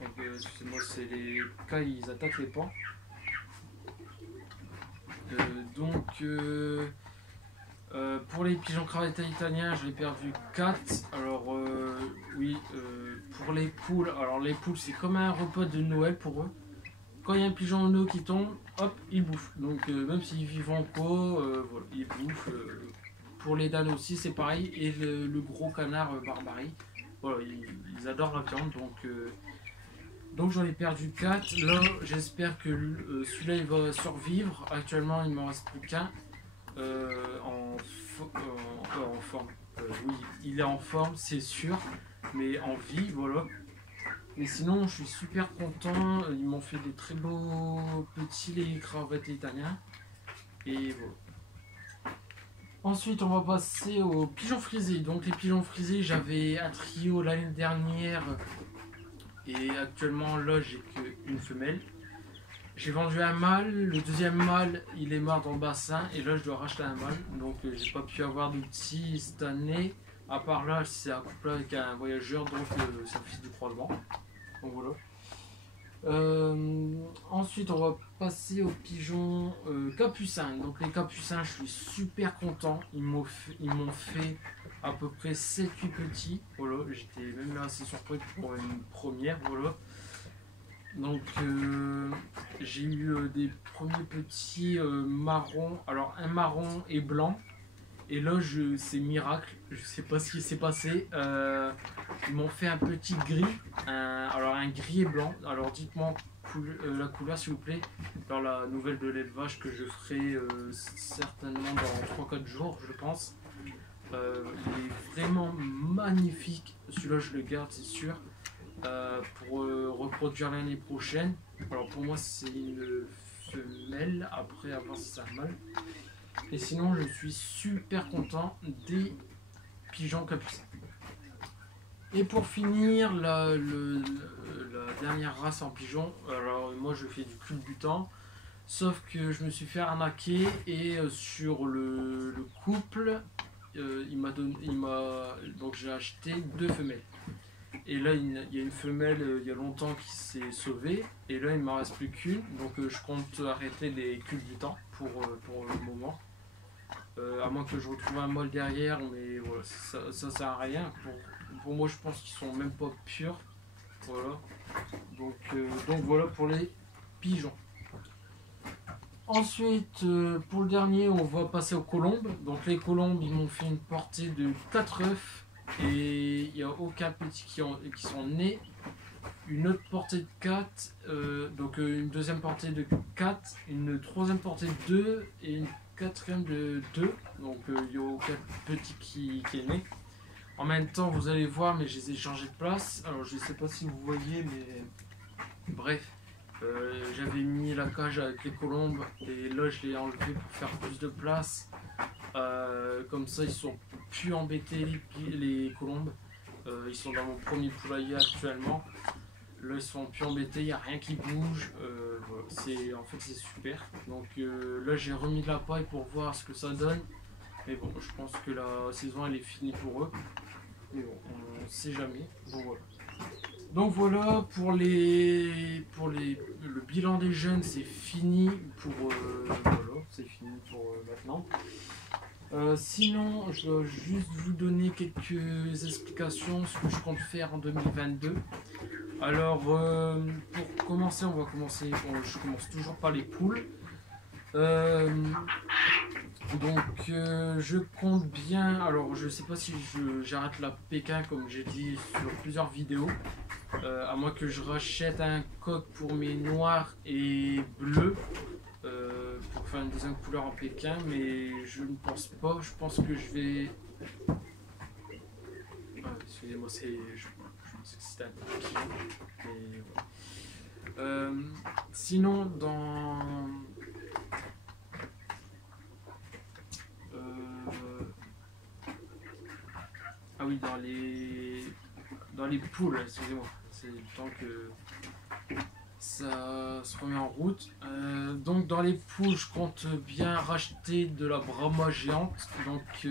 Donc excusez-moi, c'est les cas, ils attaquent les pans. Pour les pigeons cravatés italiens, j'en ai perdu 4. Alors, oui, pour les poules, alors les poules, c'est comme un repas de Noël pour eux. Quand il y a un pigeon en eau qui tombe, hop, ils bouffent. Donc, même s'ils vivent en co, voilà, ils bouffent. Pour les dames aussi, c'est pareil. Et le gros canard barbarie, voilà, ils adorent la viande. Donc j'en ai perdu 4. Là, j'espère que celui-là, il va survivre. Actuellement, il ne m'en reste plus qu'un. En forme. Oui, il est en forme, c'est sûr, mais en vie, voilà. Mais sinon, je suis super content. Ils m'ont fait des très beaux petits les cravates italiens. Et voilà. Ensuite, on va passer aux pigeons frisés. Donc, les pigeons frisés, j'avais un trio l'année dernière. Et actuellement, là, j'ai qu'une femelle. J'ai vendu un mâle, le deuxième mâle il est mort dans le bassin et là je dois racheter un mâle, donc j'ai pas pu avoir de petits cette année, à part là c'est un couple avec un voyageur, donc c'est un fils du croisement, donc voilà. Ensuite on va passer aux pigeons capucins. Donc les capucins, je suis super content, ils m'ont fait à peu près 7-8 petits, voilà, j'étais même assez surpris pour une première, voilà. Donc j'ai eu des premiers petits marrons, alors un marron et blanc. Et là, c'est miracle, je sais pas ce qui s'est passé. Ils m'ont fait un petit gris, alors un gris et blanc. Alors dites-moi la couleur s'il vous plaît. Dans la nouvelle de l'élevage que je ferai certainement dans 3-4 jours, je pense. Il est vraiment magnifique. Celui-là, je le garde, c'est sûr. Pour reproduire l'année prochaine. Alors pour moi, c'est une femelle. Après, à voir si c'est un mâle. Et sinon, je suis super content des pigeons capucins. Et pour finir, la dernière race en pigeon, alors moi je fais du culbutant, sauf que je me suis fait arnaquer et sur le couple, donc j'ai acheté 2 femelles. Et là, il y a une femelle il y a longtemps qui s'est sauvée, et là il ne m'en reste plus qu'une, donc je compte arrêter les culbutants pour le moment. À moins que je retrouve un mâle derrière, mais voilà, ça sert à rien. Pour moi, je pense qu'ils sont même pas purs. Voilà. Donc voilà pour les pigeons. Ensuite, pour le dernier, on va passer aux colombes. Donc les colombes, ils m'ont fait une portée de 4 œufs et il n'y a aucun petit qui sont nés. Une autre portée de 4, donc une deuxième portée de 4, une troisième portée de 2 et une quatrième de 2. Donc il n'y a aucun petit qui est né. En même temps, vous allez voir, mais je les ai changés de place. Alors je ne sais pas si vous voyez, mais bref, j'avais mis la cage avec les colombes et là je l'ai enlevé pour faire plus de place. Comme ça, ils sont plus embêtés les colombes. Ils sont dans mon premier poulailler actuellement. Là ils sont plus embêtés, il n'y a rien qui bouge, voilà. En fait c'est super. Donc là j'ai remis de la paille pour voir ce que ça donne. Mais bon, je pense que la saison elle est finie pour eux. Mais bon, on ne sait jamais. Donc voilà pour le bilan des jeunes, c'est fini pour voilà, c'est fini pour maintenant. Sinon, je dois juste vous donner quelques explications sur ce que je compte faire en 2022. Alors, pour commencer, on va commencer. Bon, je commence toujours par les poules. Je compte bien. Alors, je sais pas si j'arrête la Pékin comme j'ai dit sur plusieurs vidéos. À moins que je rachète un coq pour mes noirs et bleus. Pour faire une deuxième couleur en Pékin, mais je ne pense pas. Je pense que je vais. Excusez-moi, je pensais que c'était un pigeon. Mais voilà. Sinon, ah oui, dans les poules, excusez-moi. C'est le temps que ça se remet en route. Donc dans les poules, je compte bien racheter de la Brahma géante. Donc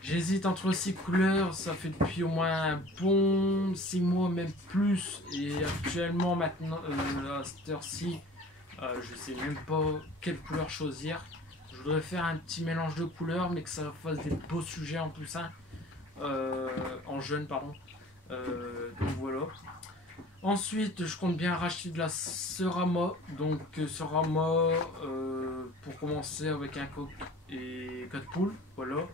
j'hésite entre 6 couleurs. Ça fait depuis au moins un bon 6 mois, même plus. Et actuellement, maintenant, à cette heure-ci, je sais même pas quelle couleur choisir. Je voudrais faire un petit mélange de couleurs, mais que ça fasse des beaux sujets en plus, hein. En jeune, pardon. Donc voilà. Ensuite, je compte bien racheter de la Serama. Donc Serama, pour commencer avec un coq et 4 poules. Voilà.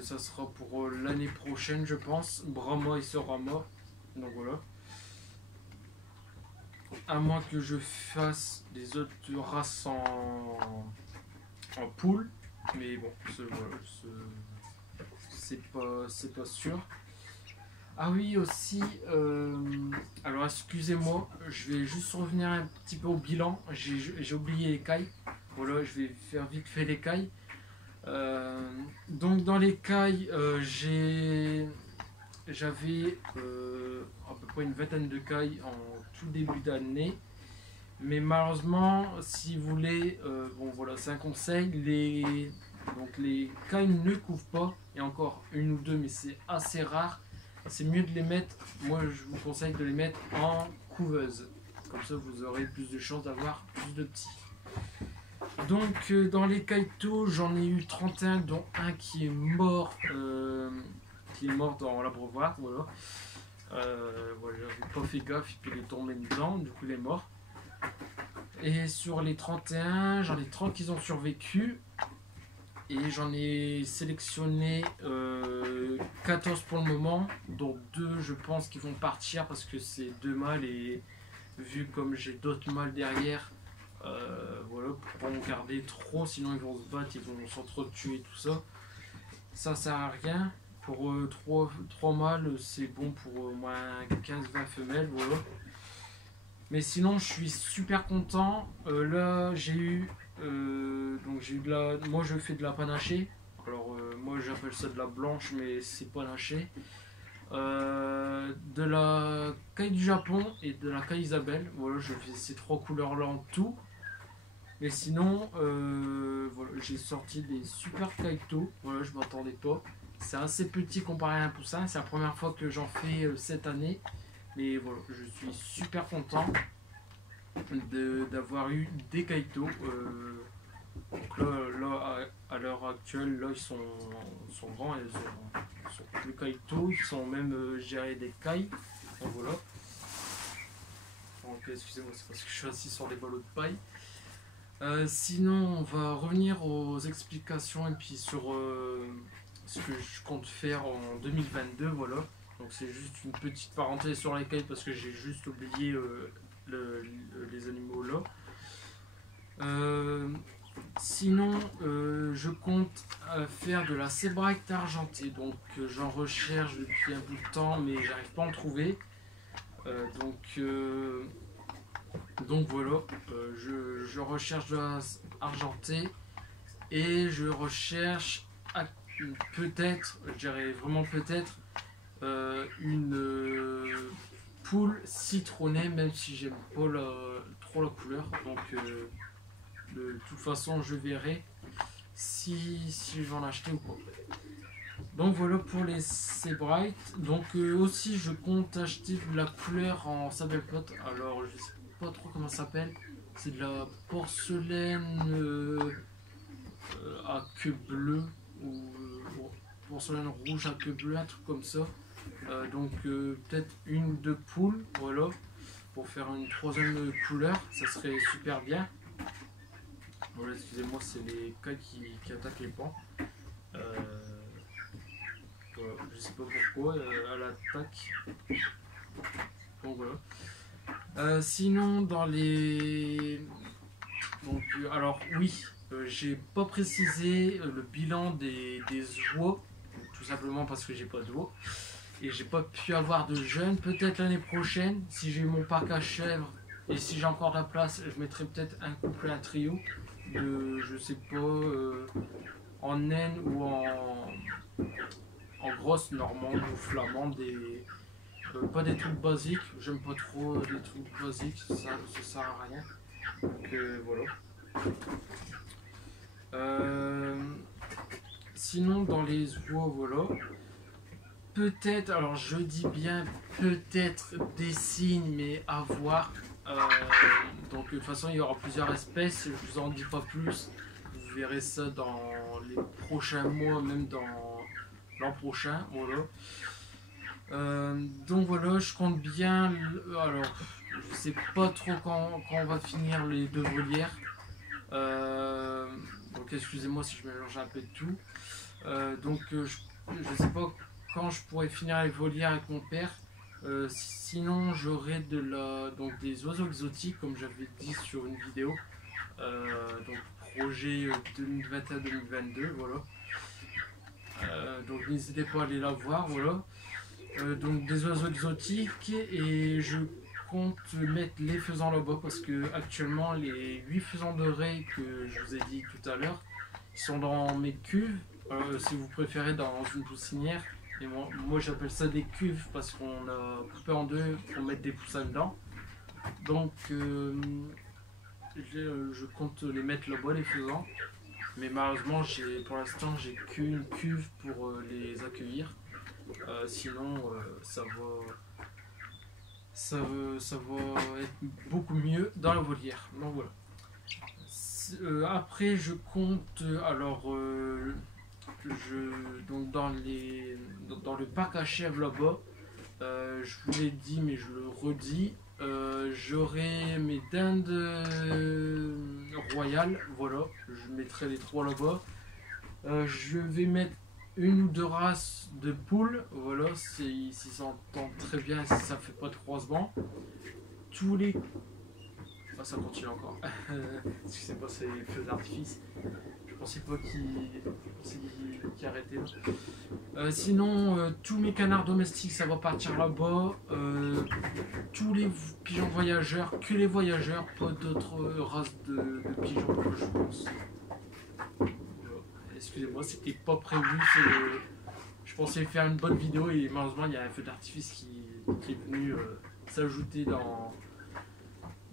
Ça sera pour l'année prochaine, je pense. Brahma et Serama. Donc voilà. À moins que je fasse des autres races en poule. Mais bon, c'est pas sûr. Ah oui, aussi, alors excusez-moi, je vais juste revenir un petit peu au bilan. J'ai oublié les cailles. Voilà, je vais faire vite fait les cailles. Donc dans les cailles, j'avais à peu près une vingtaine de cailles en tout début d'année. Mais malheureusement, si vous voulez, bon voilà, c'est un conseil, les cailles ne couvrent pas, et encore une ou deux, mais c'est assez rare. C'est mieux de les mettre, moi je vous conseille de les mettre en couveuse. Comme ça vous aurez plus de chances d'avoir plus de petits. Donc dans les caïtos, j'en ai eu 31, dont un qui est mort dans l'abreuvoir. Voilà. Voilà, j'avais pas fait gaffe, et puis il est tombé dedans, du coup il est mort. Et sur les 31, j'en ai 30 qui ont survécu. Et j'en ai sélectionné 14 pour le moment, dont 2 je pense qu'ils vont partir parce que c'est 2 mâles et vu comme j'ai d'autres mâles derrière, voilà, pour pas en garder trop, sinon ils vont se battre, ils vont s'entretuer tout ça. Ça sert à rien. Pour 3 mâles, c'est bon pour au moins 15-20 femelles, voilà. Mais sinon, je suis super content. Là, j'ai eu donc j'ai eu de la. Moi, je fais de la panachée. Alors, moi, j'appelle ça de la blanche, mais c'est panachée. De la caille du Japon et de la caille Isabelle. Voilà, je fais ces 3 couleurs-là en tout. Mais sinon, voilà, j'ai sorti des super kaito. Voilà, je m'attendais pas. C'est assez petit comparé à un poussin. C'est la première fois que j'en fais cette année. Mais voilà, je suis super content d'avoir eu des kaito. Donc là, à l'heure actuelle, là, ils sont grands. Ils sont plus kaito. Ils sont même, je dirais, des kai. Donc voilà. Donc, excusez-moi, c'est parce que je suis assis sur des ballots de paille. Sinon, on va revenir aux explications et puis sur ce que je compte faire en 2022. Voilà. Donc c'est juste une petite parenthèse sur lesquelles parce que j'ai juste oublié les animaux là. Sinon, je compte faire de la sébrite argentée. Donc j'en recherche depuis un bout de temps, mais j'arrive pas à en trouver. Donc voilà, je recherche de la argentée et je recherche peut-être, je dirais vraiment peut-être, une poule citronnée, même si j'aime pas trop la couleur. Donc de toute façon, je verrai si je vais en acheter ou pas. Donc voilà pour les Sebright. Donc aussi, je compte acheter de la couleur en sable pote. Alors je sais pas trop comment ça s'appelle. C'est de la porcelaine à queue bleue ou porcelaine rouge à queue bleue, un truc comme ça. Donc peut-être une ou 2 poules, voilà, pour faire une 3e couleur, ça serait super bien. Voilà, excusez-moi, c'est les cas qui attaquent les pans. Voilà, je sais pas pourquoi, à l'attaque. Donc voilà. Sinon, dans les. Donc, alors oui, j'ai pas précisé le bilan des oies, tout simplement parce que j'ai pas d'eau. Et j'ai pas pu avoir de jeunes. Peut-être l'année prochaine, si j'ai mon parc à chèvres et si j'ai encore de la place, je mettrai peut-être un couple, un trio de, je sais pas, en naine ou en grosse normande ou flamande. Pas des trucs basiques, j'aime pas trop des trucs basiques, ça sert à rien. Donc voilà. Sinon, dans les oies, voilà. Peut-être, alors je dis bien peut-être des signes, mais à voir. Donc de toute façon, il y aura plusieurs espèces, je vous en dis pas plus. Vous verrez ça dans les prochains mois, même dans l'an prochain. Voilà. Donc voilà, je compte bien. Alors, je sais pas trop quand on va finir les 2 volières. Donc excusez-moi si je mélange un peu de tout. Donc je sais pas quand je pourrais finir les volières avec mon père. Sinon j'aurai donc des oiseaux exotiques comme j'avais dit sur une vidéo. Donc projet 2021-2022, voilà. Donc n'hésitez pas à aller la voir, voilà. Donc des oiseaux exotiques et je compte mettre les faisans là-bas parce que actuellement les 8 faisans dorés que je vous ai dit tout à l'heure ils sont dans mes cuves, si vous préférez dans une poussinière. Et moi j'appelle ça des cuves parce qu'on a coupé en 2 pour mettre des poussins dedans. Donc je compte les mettre là-bas les faisans. Mais malheureusement pour l'instant j'ai qu'une cuve pour les accueillir. Sinon ça va être beaucoup mieux dans la volière. Donc voilà. Après je compte donc dans le parc à chèvres là-bas, je vous l'ai dit mais je le redis, j'aurai mes dindes royales, voilà, je mettrai les 3 là-bas. Je vais mettre une ou 2 races de poules, voilà, si ça entend très bien, si ça fait pas de croisement. Tous les... Ah, ça continue encore. Excusez-moi, c'est les feux d'artifice. Je pensais pas qu'il arrêtait. Sinon, tous mes canards domestiques, ça va partir là-bas. Tous les pigeons voyageurs, que les voyageurs, pas d'autres races de pigeons, je pense. Excusez-moi, c'était pas prévu. Je pensais faire une bonne vidéo et malheureusement, il y a un feu d'artifice qui est venu s'ajouter dans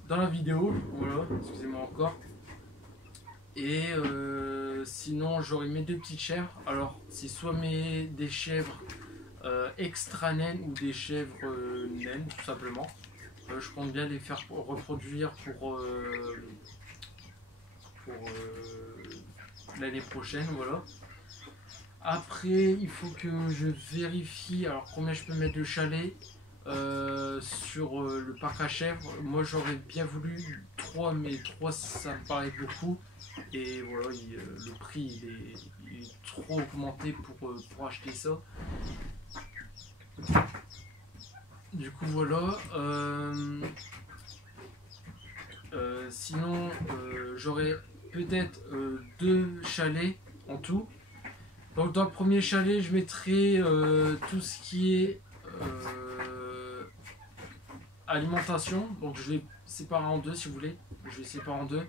la vidéo. Voilà, excusez-moi encore. Et sinon j'aurai mes 2 petites chèvres. Alors c'est soit des chèvres extra naines ou des chèvres naines tout simplement. Je compte bien les faire reproduire pour l'année prochaine, voilà. Après il faut que je vérifie alors combien je peux mettre de chalets sur le parc à chèvres. Moi j'aurais bien voulu 3, mais 3 ça me paraît beaucoup. Et voilà, le prix il est trop augmenté pour acheter ça. Du coup voilà. Sinon j'aurais peut-être 2 chalets en tout. Donc dans le premier chalet je mettrai tout ce qui est alimentation. Donc je vais séparer en 2 si vous voulez. Je vais séparer en 2.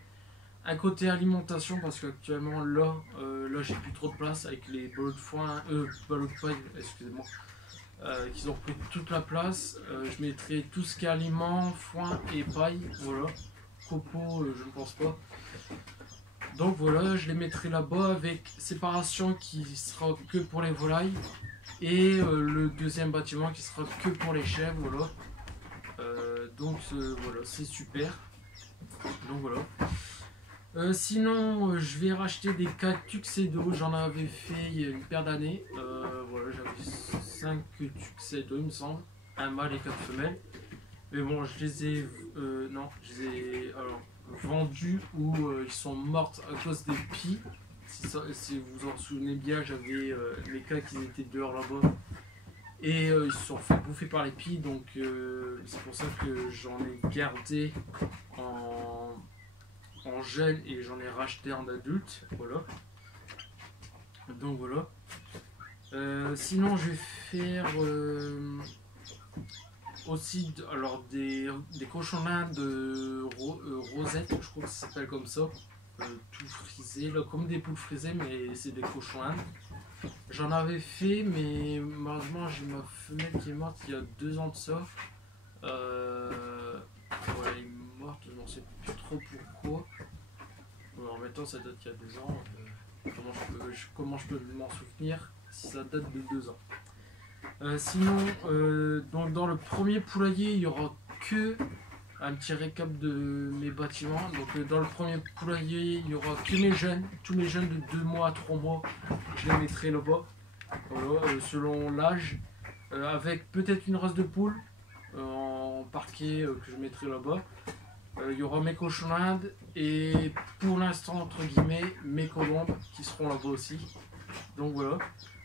Un côté alimentation parce qu'actuellement là j'ai plus trop de place avec les ballots de foin, ballots de paille, excusez-moi, qui ont pris toute la place. Je mettrai tout ce qui est aliments, foin et paille, voilà. Copeaux, je ne pense pas. Donc voilà, je les mettrai là-bas avec séparation qui sera que pour les volailles et le deuxième bâtiment qui sera que pour les chèvres, voilà. Donc voilà, c'est super. Donc voilà. Sinon, je vais racheter des 4 tuxedos. J'en avais fait il y a une paire d'années. Voilà, j'avais 5 tuxedos, il me semble. Un mâle et 4 femelles. Mais bon, je les ai vendus ou ils sont morts à cause des pies. Si vous en souvenez bien, j'avais les cas qui étaient dehors là-bas. Et ils se sont fait bouffer par les pies. Donc c'est pour ça que j'en ai gardé en jeune et j'en ai racheté en adulte, voilà. Donc voilà. Sinon je vais faire aussi des cochons d'Inde rosettes, je crois que ça s'appelle comme ça, tout frisé, là, comme des poules frisées, mais c'est des cochons d'Inde. J'en avais fait, mais malheureusement j'ai ma femelle qui est morte il y a 2 ans de ça. Voilà, elle est morte, je n'en sais plus trop pourquoi. En même temps, ça date il y a 2 ans. Comment je peux m'en souvenir si ça date de 2 ans. Sinon, donc dans le premier poulailler, il n'y aura que un petit récap de mes bâtiments. Donc dans le premier poulailler, il n'y aura que mes jeunes, tous mes jeunes de 2 mois à 3 mois. Je les mettrai là-bas, voilà, selon l'âge, avec peut-être une race de poule en parquet que je mettrai là-bas. Il y aura mes cochons d'Inde et pour l'instant entre guillemets mes colombes qui seront là-bas aussi. Donc voilà.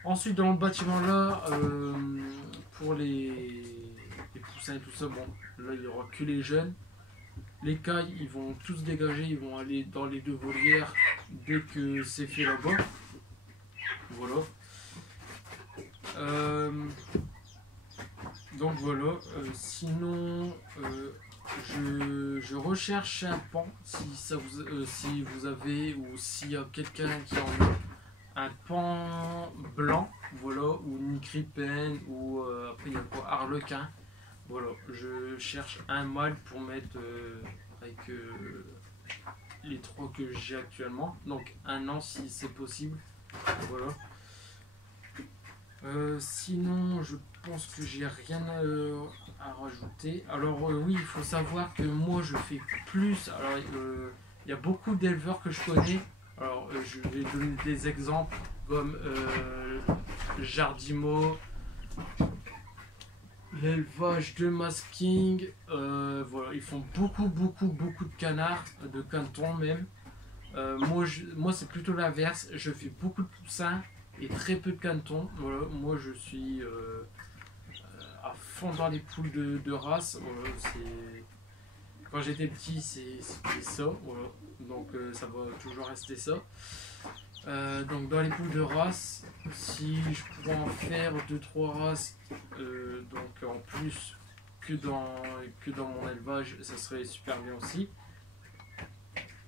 Ensuite dans le bâtiment là, pour les poussins et tout ça, bon là il n'y aura que les jeunes. Les cailles ils vont tous dégager, ils vont aller dans les 2 volières dès que c'est fait là-bas. Voilà. Donc voilà. Sinon je recherche un pan si vous avez ou s'il y a quelqu'un qui en a un pan blanc, voilà, ou Nicripen ou après il y a quoi, Harlequin. Voilà, je cherche un mâle pour mettre avec les 3 que j'ai actuellement, donc un an si c'est possible. Voilà. Sinon je pense que j'ai rien à rajouter. Alors oui, il faut savoir que moi je fais plus. Alors il y a beaucoup d'éleveurs que je connais. Alors je vais donner des exemples comme Jardimo, l'élevage de masking, voilà, ils font beaucoup de canards, de cantons même. Moi c'est plutôt l'inverse, je fais beaucoup de poussins et très peu de cantons. Voilà, moi je suis à fond dans les poules de race. Voilà, quand j'étais petit c'était ça, voilà. Donc ça va toujours rester ça. Donc dans les poules de race, si je pouvais en faire 2-3 races, donc en plus que dans mon élevage, ça serait super bien aussi.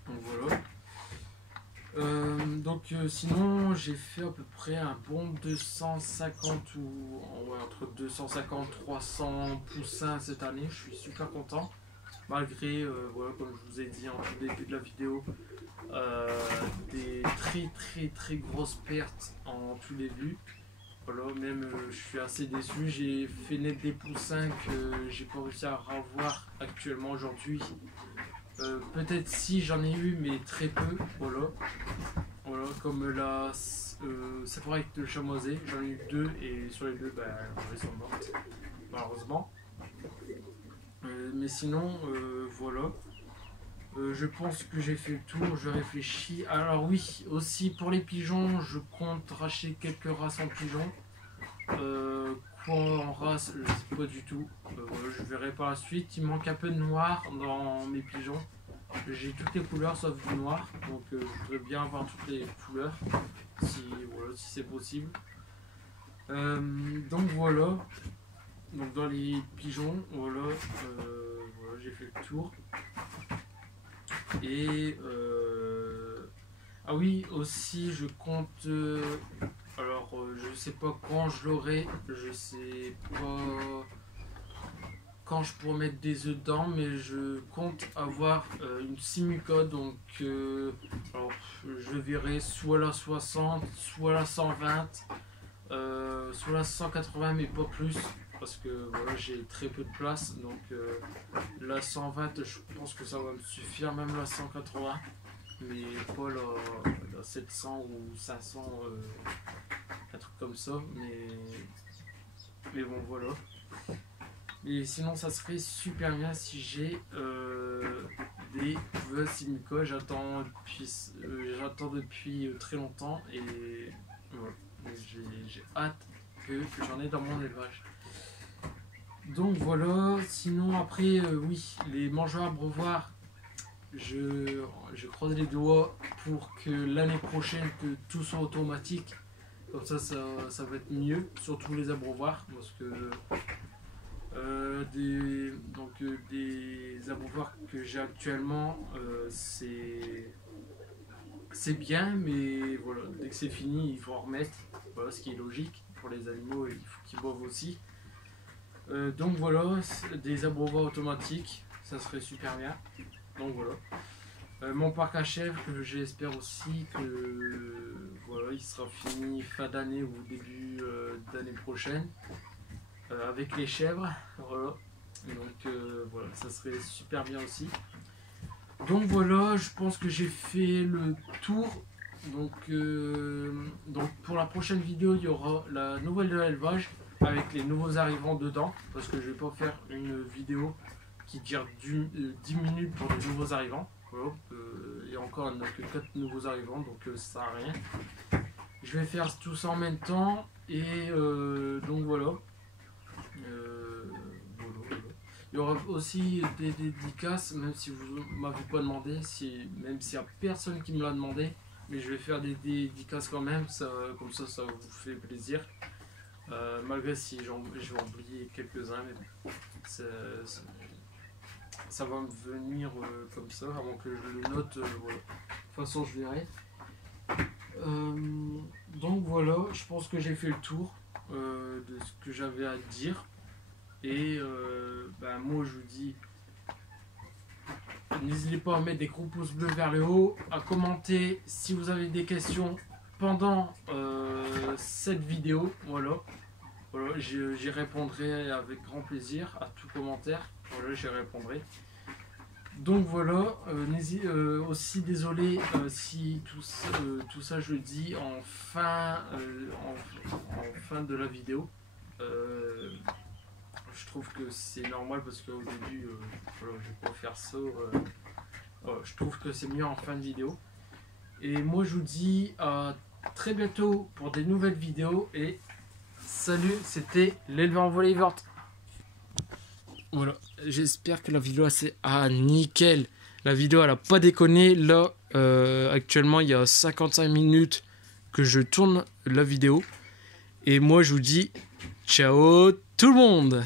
Donc voilà. Sinon j'ai fait à peu près un bon 250 ou ouais, entre 250 300 poussins cette année. Je suis super content malgré voilà, comme je vous ai dit en tout début de la vidéo, des très grosses pertes en tout début. Voilà, même je suis assez déçu, j'ai fait naître des poussins que j'ai pas réussi à revoir actuellement aujourd'hui. Peut-être si j'en ai eu, mais très peu. Voilà, voilà, comme la Safarik de Chamoisé, j'en ai eu 2 et sur les 2 elles sont mortes malheureusement. Mais sinon voilà, je pense que j'ai fait le tour, je réfléchis. Alors oui, aussi pour les pigeons, je compte racheter quelques races en pigeons. Quoi en race, je sais pas du tout. Je verrai par la suite. Il manque un peu de noir dans mes pigeons. J'ai toutes les couleurs sauf du noir, donc je voudrais bien avoir toutes les couleurs si, voilà, si c'est possible. Donc voilà. Donc dans les pigeons, voilà, voilà, j'ai fait le tour. Et ah oui, aussi je compte. Alors je sais pas quand je l'aurai, je sais pas quand je pourrais mettre des œufs dedans, mais je compte avoir une Simuca, donc alors, je verrai soit la 60, soit la 120, soit la 180, mais pas plus. Parce que voilà, j'ai très peu de place, donc la 120 je pense que ça va me suffire, même la 180, mais pas la 700 ou 500, un truc comme ça, mais bon voilà. Et sinon ça serait super bien si j'ai des poules Simuca, j'attends depuis très longtemps et voilà, j'ai hâte que j'en ai dans mon élevage. Donc voilà, sinon après, oui, les mangeurs abreuvoirs, je croise les doigts pour que l'année prochaine que tout soit automatique, comme ça va être mieux, surtout les abreuvoirs, parce que des abreuvoirs que j'ai actuellement, c'est bien, mais voilà, dès que c'est fini, il faut en remettre, voilà, ce qui est logique, pour les animaux, il faut qu'ils boivent aussi. Donc voilà, des abreuvoirs automatiques, ça serait super bien. Donc voilà. Mon parc à chèvres, j'espère aussi que voilà, il sera fini fin d'année ou début d'année prochaine. Avec les chèvres, voilà. Donc voilà, ça serait super bien aussi. Donc voilà, je pense que j'ai fait le tour. Donc pour la prochaine vidéo, il y aura la nouvelle de l'élevage avec les nouveaux arrivants dedans, parce que je vais pas faire une vidéo qui dure 10 minutes pour les nouveaux arrivants. Voilà, et encore il n'y a que 4 nouveaux arrivants, donc ça sert à rien. Je vais faire tout ça en même temps, et donc voilà. Il y aura aussi des dédicaces, même si vous ne m'avez pas demandé, même s'il n'y a personne qui me l'a demandé, mais je vais faire des dédicaces quand même, comme ça vous fait plaisir. Malgré si je vais oublier quelques-uns, mais bon, ça va me venir comme ça, avant que je le note, voilà. De toute façon je verrai. Donc voilà, je pense que j'ai fait le tour de ce que j'avais à dire. Et moi je vous dis, n'hésitez pas à mettre des gros pouces bleus vers le haut, à commenter si vous avez des questions pendant cette vidéo. Voilà, j'y répondrai avec grand plaisir à tout commentaire. Voilà, j'y répondrai. Donc voilà, aussi désolé si tout ça je le dis en fin de la vidéo. je trouve que c'est normal parce qu'au début, voilà, je vais pas faire ça. Je trouve que c'est mieux en fin de vidéo. Et moi, je vous dis à très bientôt pour des nouvelles vidéos. Et salut, c'était l'éleveur en volée verte. Voilà, j'espère que la vidéo c'est nickel. La vidéo elle a pas déconné. Là, actuellement, il y a 55 minutes que je tourne la vidéo. Et moi, je vous dis ciao tout le monde.